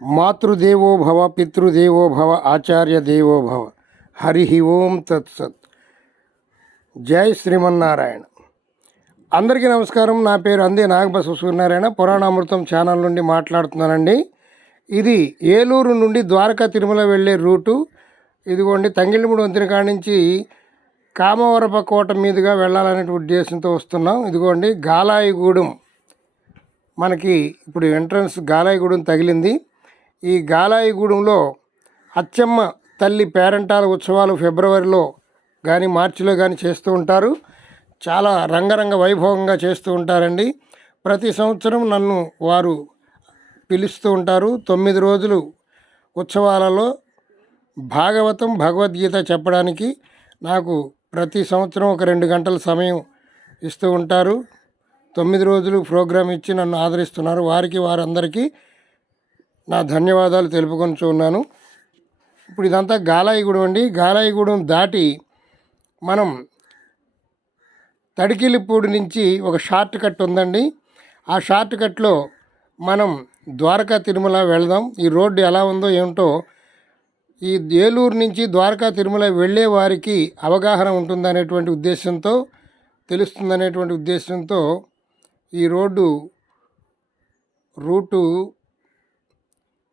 మాతృదేవో భవ పితృదేవో భవ ఆచార్య దేవో భవ. హరి ఓం తత్సత్. జై శ్రీమన్నారాయణ. అందరికీ నమస్కారం. నా పేరు అందే నాగబసవ సూర్యనారాయణ. పురాణామృతం ఛానల్ నుండి మాట్లాడుతున్నానండి. ఇది ఏలూరు నుండి ద్వారకా తిరుమల వెళ్ళే రూటు. ఇదిగోండి, తంగిళ్ళమూడి వంతెన కాడి నుంచి కామవరప కోట మీదుగా వెళ్ళాలనే ఉద్దేశంతో వస్తున్నాం. ఇదిగోండి, గాలాయిగూడెం మనకి ఇప్పుడు ఎంట్రన్స్ గాలాయిగూడెం తగిలింది. ఈ గాలాయిగూడెంలో అచ్చమ్మ తల్లి పేరంటాల ఉత్సవాలు ఫిబ్రవరిలో కానీ మార్చిలో కానీ చేస్తూ ఉంటారు. చాలా రంగరంగ వైభవంగా చేస్తూ ఉంటారండి. ప్రతి సంవత్సరం నన్ను వారు పిలుస్తూ ఉంటారు. 9 రోజులు ఉత్సవాలలో భాగవతం భగవద్గీత చెప్పడానికి నాకు ప్రతి సంవత్సరం ఒక 2 గంటల సమయం ఇస్తూ ఉంటారు. 9 రోజులు ప్రోగ్రాం ఇచ్చి నన్ను ఆదరిస్తున్నారు. వారందరికీ నా ధన్యవాదాలు తెలుపుకొని ఉన్నాను. ఇప్పుడు ఇదంతా గాలాయిగూడెం అండి. గాలాయిగూడెం దాటి మనం తడికిలిపూడి నుంచి ఒక షార్ట్ కట్ ఉందండి. ఆ షార్ట్ కట్లో మనం ద్వారకా తిరుమల వెళదాం. ఈ రోడ్డు ఎలా ఉందో ఏమిటో, ఈ ఏలూరు నుంచి ద్వారకా తిరుమల వెళ్ళే వారికి అవగాహన ఉంటుందనేటువంటి ఉద్దేశంతో, తెలుస్తుందనేటువంటి ఉద్దేశంతో ఈ రూటు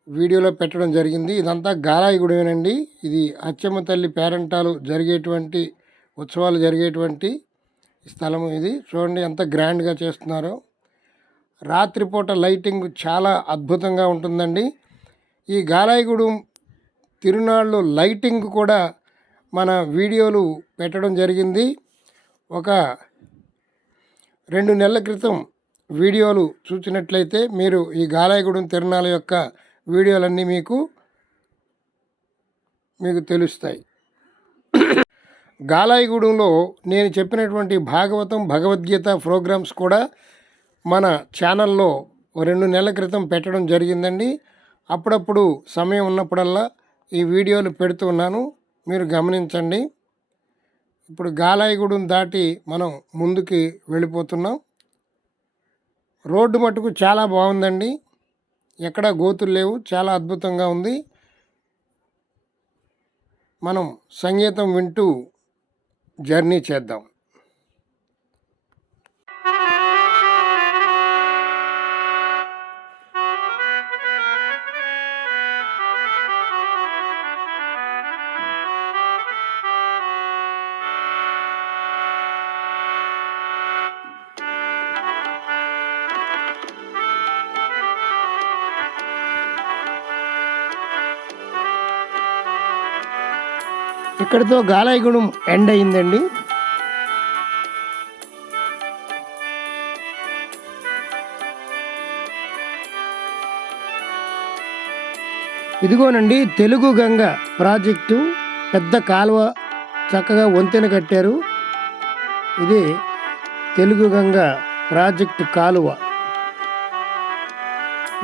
వీడియోలో పెట్టడం జరిగింది. ఇదంతా గాలాయిగూడెమేనండి. ఇది అచ్చమ్మ తల్లి పేరంటాలు జరిగేటువంటి ఉత్సవాలు జరిగేటువంటి స్థలము. ఇది చూడండి ఎంత గ్రాండ్గా చేస్తున్నారో. రాత్రిపూట లైటింగ్ చాలా అద్భుతంగా ఉంటుందండి. ఈ గాలాయిగూడెం తిరునాళ్ళు లైటింగ్ కూడా మన వీడియోలు పెట్టడం జరిగింది. ఒక 2 నెలల క్రితం వీడియోలు చూసినట్లయితే మీరు ఈ గాలాయిగూడెం తిరునాళ్ళ యొక్క వీడియోలన్నీ మీకు తెలుస్తాయి. గాలాయిగూడెంలో నేను చెప్పినటువంటి భాగవతం భగవద్గీత ప్రోగ్రామ్స్ కూడా మన ఛానల్లో 2 నెలల క్రితం పెట్టడం జరిగిందండి. అప్పుడప్పుడు సమయం ఉన్నప్పుడల్లా ఈ వీడియోలు పెడుతున్నాను, మీరు గమనించండి. ఇప్పుడు గాలాయిగూడెం దాటి మనం ముందుకి వెళ్ళిపోతున్నాం. రోడ్డు మటుకు చాలా బాగుందండి. ఎక్కడా గోతులు లేవు, చాలా అద్భుతంగా ఉంది. మనం సంగీతం వింటూ జర్నీ చేద్దాం. ఇక్కడితో గాలాయిగూడెం ఎండ్ అయిందండి. ఇదిగోనండి, తెలుగు గంగ ప్రాజెక్టు పెద్ద కాలువ, చక్కగా వంతెన కట్టారు. ఇది తెలుగు గంగ ప్రాజెక్టు కాలువ.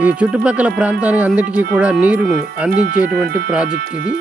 ఈ చుట్టుపక్కల ప్రాంతానికి అన్నిటికీ కూడా నీరును అందించేటువంటి ప్రాజెక్ట్ ఇది.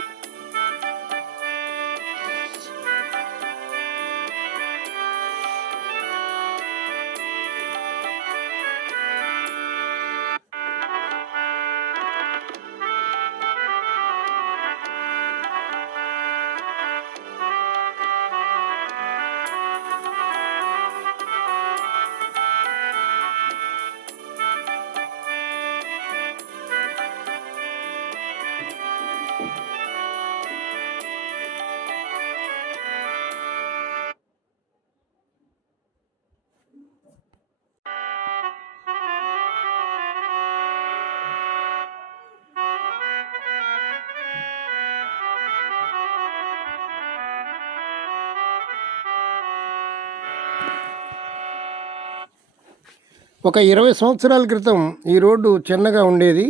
ఒక 20 సంవత్సరాల క్రితం ఈ రోడ్డు చిన్నగా ఉండేది.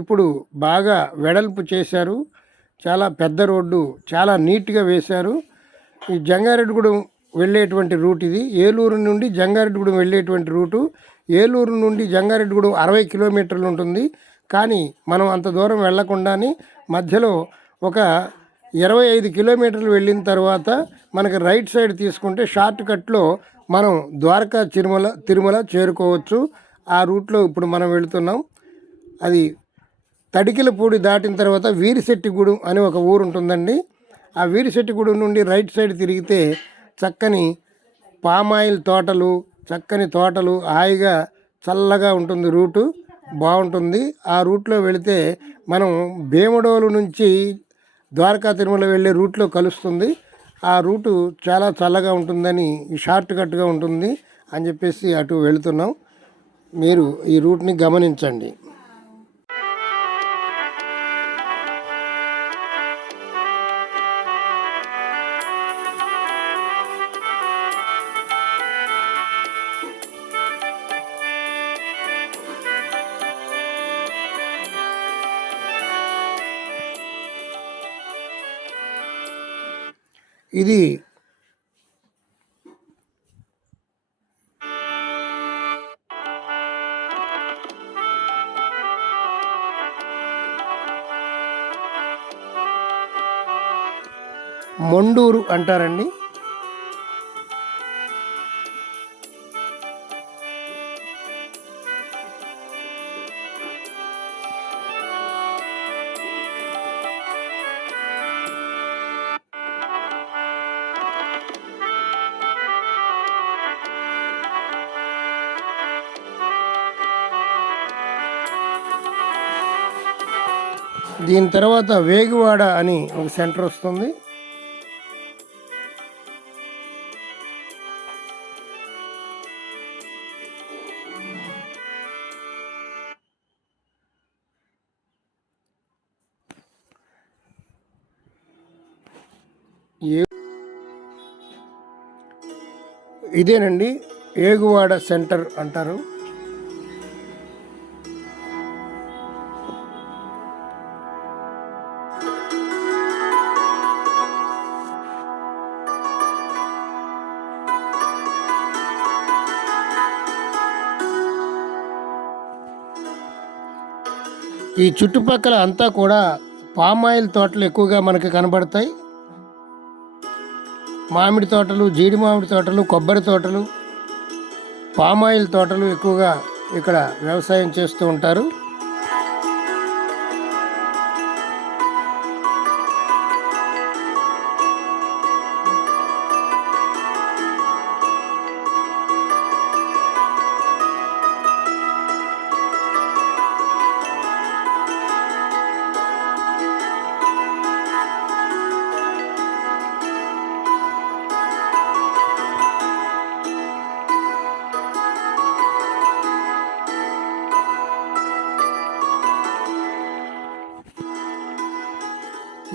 ఇప్పుడు బాగా వెడల్పు చేశారు. చాలా పెద్ద రోడ్డు, చాలా నీట్గా వేశారు. ఈ జంగారెడ్డిగూడెం వెళ్ళేటువంటి రూట్ ఇది. ఏలూరు నుండి జంగారెడ్డిగూడెం వెళ్ళేటువంటి రూటు. ఏలూరు నుండి జంగారెడ్డిగూడెం 60 కిలోమీటర్లు ఉంటుంది. కానీ మనం అంత దూరం వెళ్ళకుండానే మధ్యలో ఒక 25 కిలోమీటర్లు వెళ్ళిన తర్వాత మనకి రైట్ సైడ్ తీసుకుంటే షార్ట్ కట్లో మనం ద్వారకా తిరుమల చేరుకోవచ్చు. ఆ రూట్లో ఇప్పుడు మనం వెళుతున్నాం. అది తడికిలపూడి దాటిన తర్వాత వీరిశెట్టిగూడెం అని ఒక ఊరు ఉంటుందండి. ఆ వీరిశెట్టిగూడెం నుండి రైట్ సైడ్ తిరిగితే చక్కని పామాయిల్ తోటలు, చక్కని తోటలు, హాయిగా చల్లగా ఉంటుంది. రూటు బాగుంటుంది. ఆ రూట్లో వెళితే మనం భీమడోలు నుంచి ద్వారకా తిరుమల వెళ్ళే రూట్లో కలుస్తుంది. ఆ రూటు చాలా చల్లగా ఉంటుందని, షార్ట్ కట్గా ఉంటుంది అని చెప్పేసి అటు వెళుతున్నాం. మీరు ఈ రూట్ని గమనించండి. ఇది మొండూరు అంటారండి. దీని తర్వాత వేగువాడ అని ఒక సెంటర్ వస్తుంది. ఇదేనండి ఏగువాడ సెంటర్ అంటారు. ఈ చుట్టుపక్కల అంతా కూడా పామాయిల్ తోటలు ఎక్కువగా మనకి కనబడతాయి. మామిడి తోటలు, జీడి మామిడి తోటలు, కొబ్బరి తోటలు, పామాయిల్ తోటలు ఎక్కువగా ఇక్కడ వ్యవసాయం చేస్తూ ఉంటారు.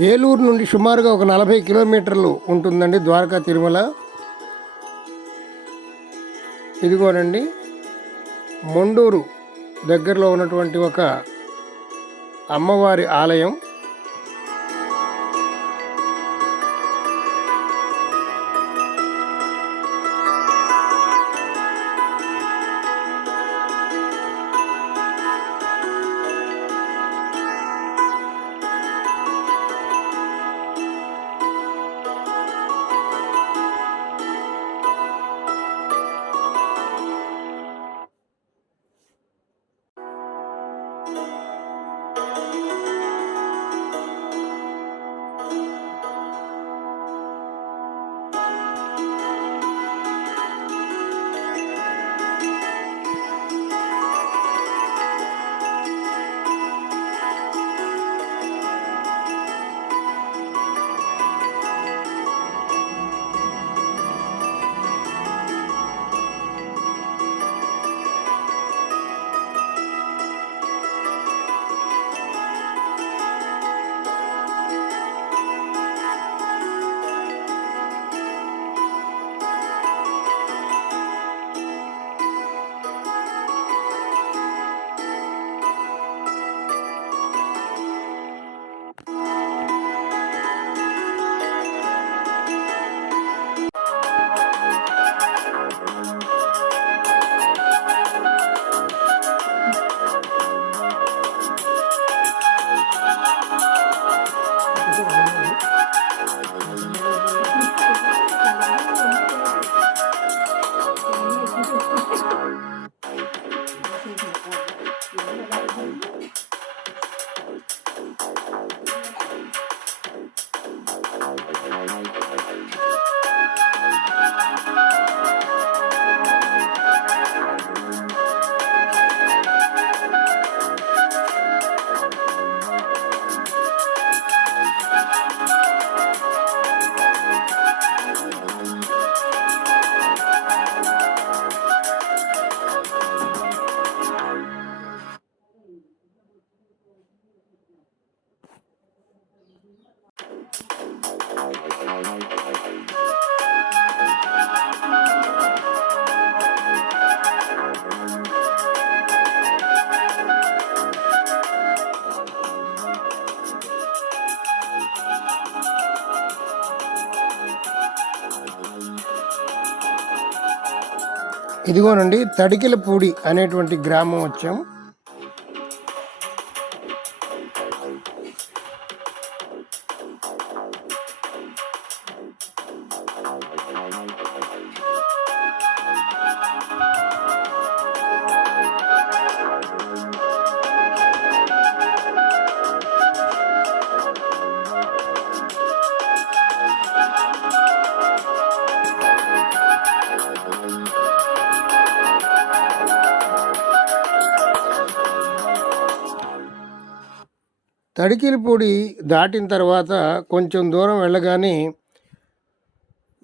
ఏలూరు నుండి సుమారుగా ఒక 40 కిలోమీటర్లు ఉంటుందండి ద్వారకా తిరుమల. ఇదిగోనండి మొండూరు దగ్గరలో ఉన్నటువంటి ఒక అమ్మవారి ఆలయం. ఇదిగోనండి తడికెలపూడి అనేటువంటి గ్రామం వచ్చాం. తడికిలిపూడి దాటిన తర్వాత కొంచెం దూరం వెళ్ళగానే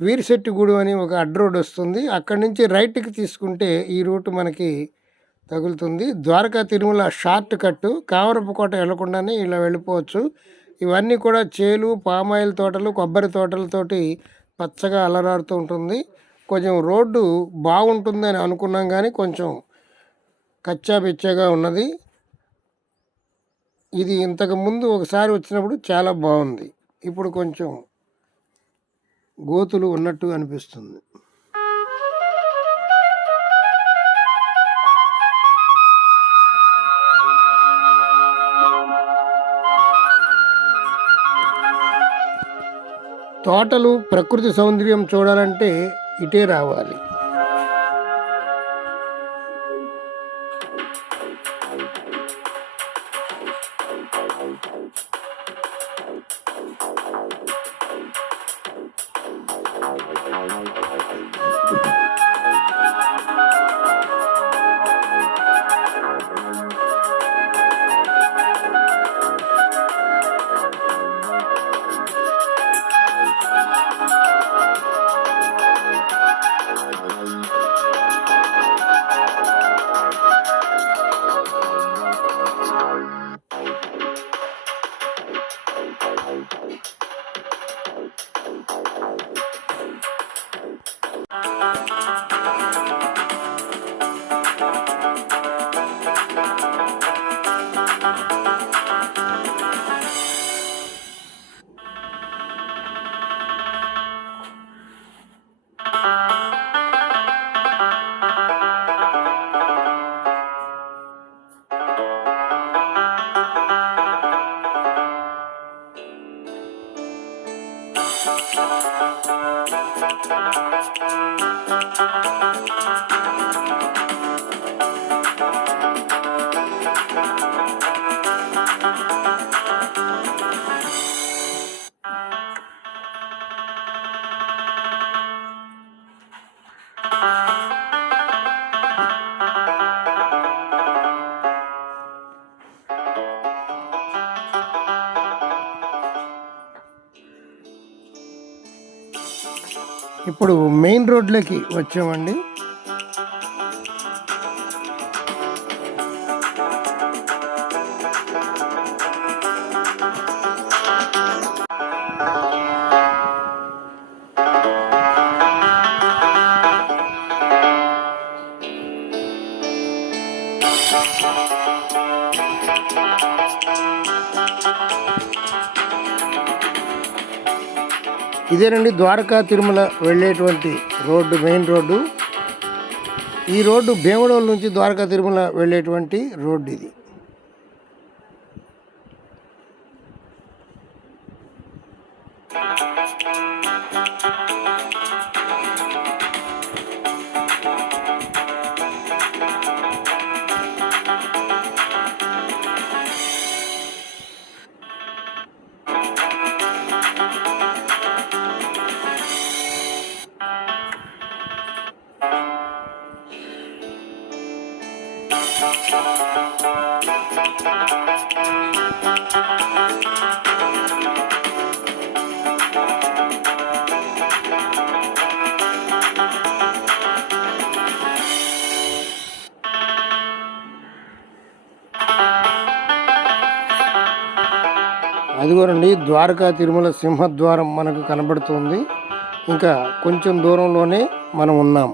వీరిశెట్టిగూడు అని ఒక అడ్డ రోడ్ వస్తుంది. అక్కడి నుంచి రైట్కి తీసుకుంటే ఈ రూట్ మనకి తగులుతుంది. Dwaraka Tirumala short cut. కామరపుకోట వెళ్ళకుండానే ఇలా వెళ్ళిపోవచ్చు. ఇవన్నీ కూడా చేలు, పామాయిల్ తోటలు, కొబ్బరి తోటలతోటి పచ్చగా అలరారుతూ ఉంటుంది. కొంచెం రోడ్డు బాగుంటుందని అనుకున్నాం కానీ కొంచెం కచ్చా పిచ్చాగా ఉన్నది. ఇది ఇంతకు ముందు ఒకసారి వచ్చినప్పుడు చాలా బాగుంది. ఇప్పుడు కొంచెం గోతులు ఉన్నట్టు అనిపిస్తుంది. తోటలు, ప్రకృతి సౌందర్యం చూడాలంటే ఇటే రావాలి. ఇప్పుడు మెయిన్ రోడ్లోకి వచ్చామండి. ఇదేనండి ద్వారకా తిరుమల వెళ్ళేటువంటి రోడ్డు, మెయిన్ రోడ్డు. ఈ రోడ్డు భీమడోలు నుంచి ద్వారకా తిరుమల వెళ్ళేటువంటి రోడ్డు ఇది. అదిగోనండి ద్వారకా తిరుమల సింహద్వారం మనకు కనబడుతుంది. ఇంకా కొంచెం దూరంలోనే మనం ఉన్నాం.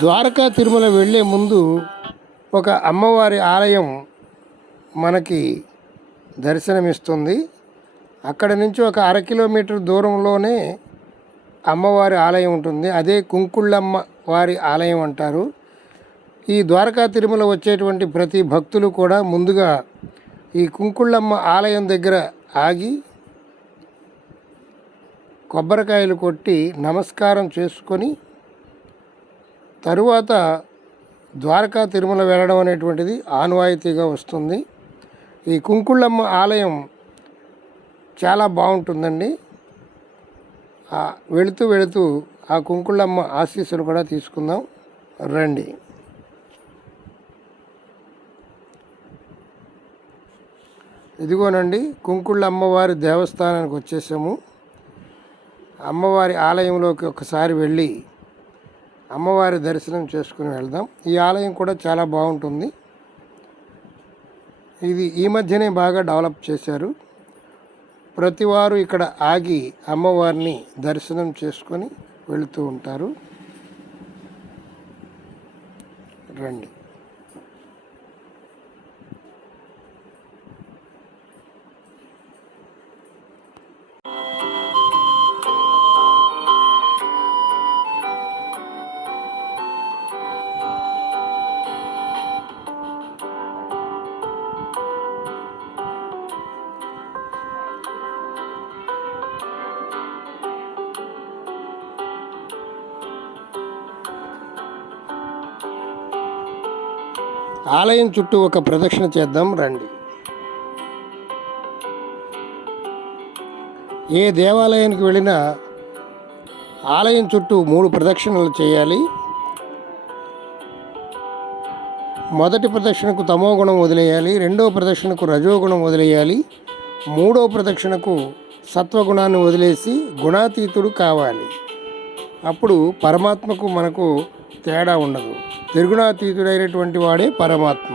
ద్వారకా తిరుమల వెళ్ళే ముందు ఒక అమ్మవారి ఆలయం మనకి దర్శనమిస్తుంది. అక్కడ నుంచి ఒక 1/2 కిలోమీటర్ దూరంలోనే అమ్మవారి ఆలయం ఉంటుంది. అదే కుంకుళ్ళమ్మ వారి ఆలయం అంటారు. ఈ ద్వారకా తిరుమల వచ్చేటువంటి ప్రతి భక్తులు కూడా ముందుగా ఈ కుంకుళ్ళమ్మ ఆలయం దగ్గర ఆగి కొబ్బరికాయలు కొట్టి నమస్కారం చేసుకొని తరువాత ద్వారకా తిరుమల వెళ్ళడం అనేటువంటిది ఆనవాయితీగా వస్తుంది. ఈ కుంకుళ్ళమ్మ ఆలయం చాలా బాగుంటుందండి. వెళుతూ వెళుతూ ఆ కుంకుళ్ళమ్మ ఆశీస్సులు కూడా తీసుకుందాం రండి. ఇదిగోనండి కుంకుళ్ళమ్మవారి దేవస్థానానికి వచ్చేసాము. అమ్మవారి ఆలయంలోకి ఒకసారి వెళ్ళి అమ్మవారి దర్శనం చేసుకుని వెళ్దాం. ఈ ఆలయం కూడా చాలా బాగుంటుంది. ఇది ఈ మధ్యనే బాగా డెవలప్ చేశారు. ప్రతివారు ఇక్కడ ఆగి అమ్మవారిని దర్శనం చేసుకొని వెళుతూ ఉంటారు. రండి. ఆలయం చుట్టూ ఒక ప్రదక్షిణ చేద్దాం రండి. ఏ దేవాలయానికి వెళ్ళినా ఆలయం చుట్టూ 3 ప్రదక్షిణలు చేయాలి. మొదటి ప్రదక్షిణకు తమోగుణం వదిలేయాలి, రెండవ ప్రదక్షిణకు రజోగుణం వదిలేయాలి, మూడవ ప్రదక్షిణకు సత్వగుణాన్ని వదిలేసి గుణాతీతుడు కావాలి. అప్పుడు పరమాత్మకు మనకు తేడా ఉండదు. త్రిగుణాతీతుడైనటువంటి వాడే పరమాత్మ.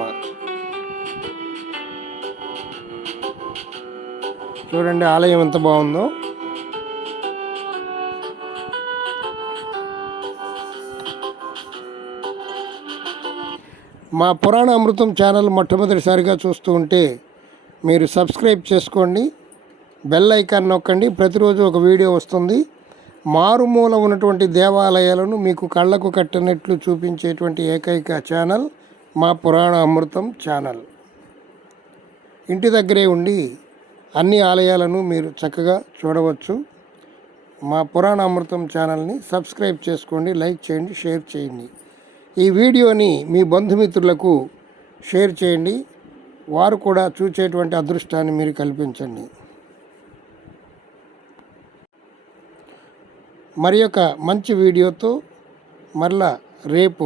చూడండి ఆలయం ఎంత బాగుందో. మా పురాణ అమృతం ఛానల్ మొట్టమొదటిసారిగా చూస్తూ ఉంటే మీరు సబ్స్క్రైబ్ చేసుకోండి, బెల్ ఐకాన్ నొక్కండి. ప్రతిరోజు ఒక వీడియో వస్తుంది. మారుమూల ఉన్నటువంటి దేవాలయాలను మీకు కళ్ళకు కట్టినట్లు చూపించేటువంటి ఏకైక ఛానల్ మా పురాణ అమృతం ఛానల్. ఇంటి దగ్గరే ఉండి అన్ని ఆలయాలను మీరు చక్కగా చూడవచ్చు. మా పురాణ అమృతం ఛానల్ని సబ్స్క్రైబ్ చేసుకోండి, లైక్ చేయండి, షేర్ చేయండి. ఈ వీడియోని మీ బంధుమిత్రులకు షేర్ చేయండి. వారు కూడా చూసేటువంటి అదృష్టాన్ని మీరు కల్పించండి. మరి యొక్క మంచి వీడియోతో మరలా రేపు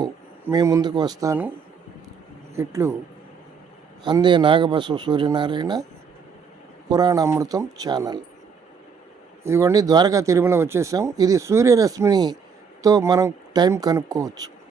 మీ ముందుకు వస్తాను. ఇట్లు అందే నాగబసవ సూర్యనారాయణ, పురాణ అమృతం ఛానల్. ఇదిగోండి ద్వారకా తిరుమల వచ్చేసాం. ఇది సూర్యరశ్మితో మనం టైం కనుక్కోవచ్చు.